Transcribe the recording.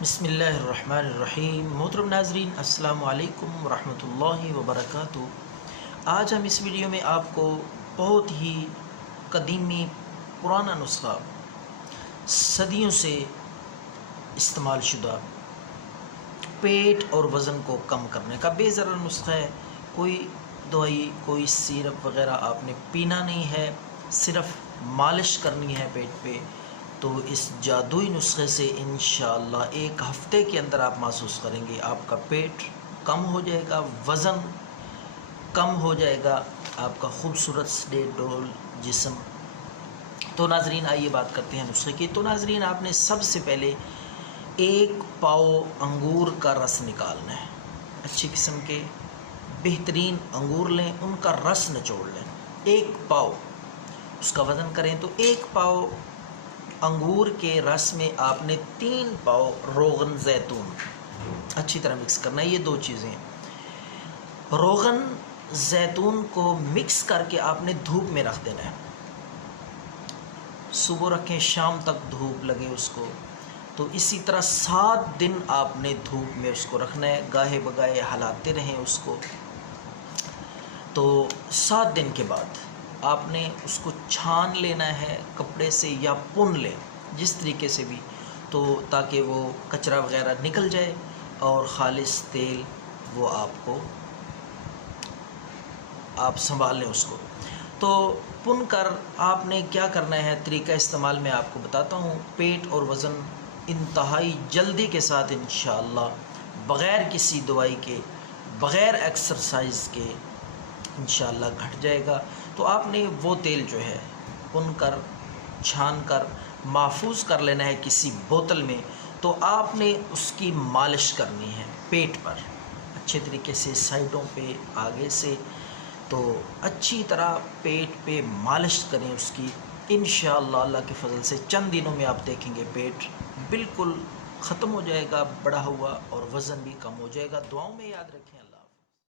بسم اللہ الرحمن الرحیم۔ محترم ناظرین، السلام علیکم ورحمۃ اللہ وبرکاتہ۔ آج ہم اس ویڈیو میں آپ کو بہت ہی قدیمی پرانا نسخہ، صدیوں سے استعمال شدہ پیٹ اور وزن کو کم کرنے کا بے ضرر نسخہ ہے۔ کوئی دوائی، کوئی سیرپ وغیرہ آپ نے پینا نہیں ہے، صرف مالش کرنی ہے پیٹ پہ۔ تو اس جادوئی نسخے سے انشاءاللہ ایک ہفتے کے اندر آپ محسوس کریں گے آپ کا پیٹ کم ہو جائے گا، وزن کم ہو جائے گا، آپ کا خوبصورت سلیٹ ڈول جسم۔ تو ناظرین آئیے بات کرتے ہیں نسخے کی۔ تو ناظرین آپ نے سب سے پہلے 1 پاؤ انگور کا رس نکالنا ہے۔ اچھی قسم کے بہترین انگور لیں، ان کا رس نچوڑ لیں۔ 1 پاؤ اس کا وزن کریں تو 1 پاؤ انگور کے رس میں آپ نے 3 پاؤ روغن زیتون اچھی طرح مکس کرنا ہے۔ یہ 2 چیزیں ہیں۔ روغن زیتون کو مکس کر کے آپ نے دھوپ میں رکھ دینا ہے۔ صبح رکھیں، شام تک دھوپ لگے اس کو۔ تو اسی طرح 7 دن آپ نے دھوپ میں اس کو رکھنا ہے، گاہے بگاہے ہلاتے رہیں اس کو۔ تو 7 دن کے بعد آپ نے اس کو چھان لینا ہے کپڑے سے یا پن لیں، جس طریقے سے بھی، تو تاکہ وہ کچرا وغیرہ نکل جائے اور خالص تیل وہ آپ سنبھال لیں اس کو۔ تو پن کر آپ نے کیا کرنا ہے، طریقہ استعمال میں آپ کو بتاتا ہوں۔ پیٹ اور وزن انتہائی جلدی کے ساتھ انشاءاللہ بغیر کسی دوائی کے، بغیر ایکسرسائز کے انشاءاللہ گھٹ جائے گا۔ تو آپ نے وہ تیل جو ہے پن کر، چھان کر محفوظ کر لینا ہے کسی بوتل میں۔ تو آپ نے اس کی مالش کرنی ہے پیٹ پر اچھے طریقے سے، سائڈوں پہ، آگے سے۔ تو اچھی طرح پیٹ پہ مالش کریں اس کی۔ انشاءاللہ اللہ کے فضل سے چند دنوں میں آپ دیکھیں گے پیٹ بالکل ختم ہو جائے گا بڑھا ہوا، اور وزن بھی کم ہو جائے گا۔ دعاؤں میں یاد رکھیں۔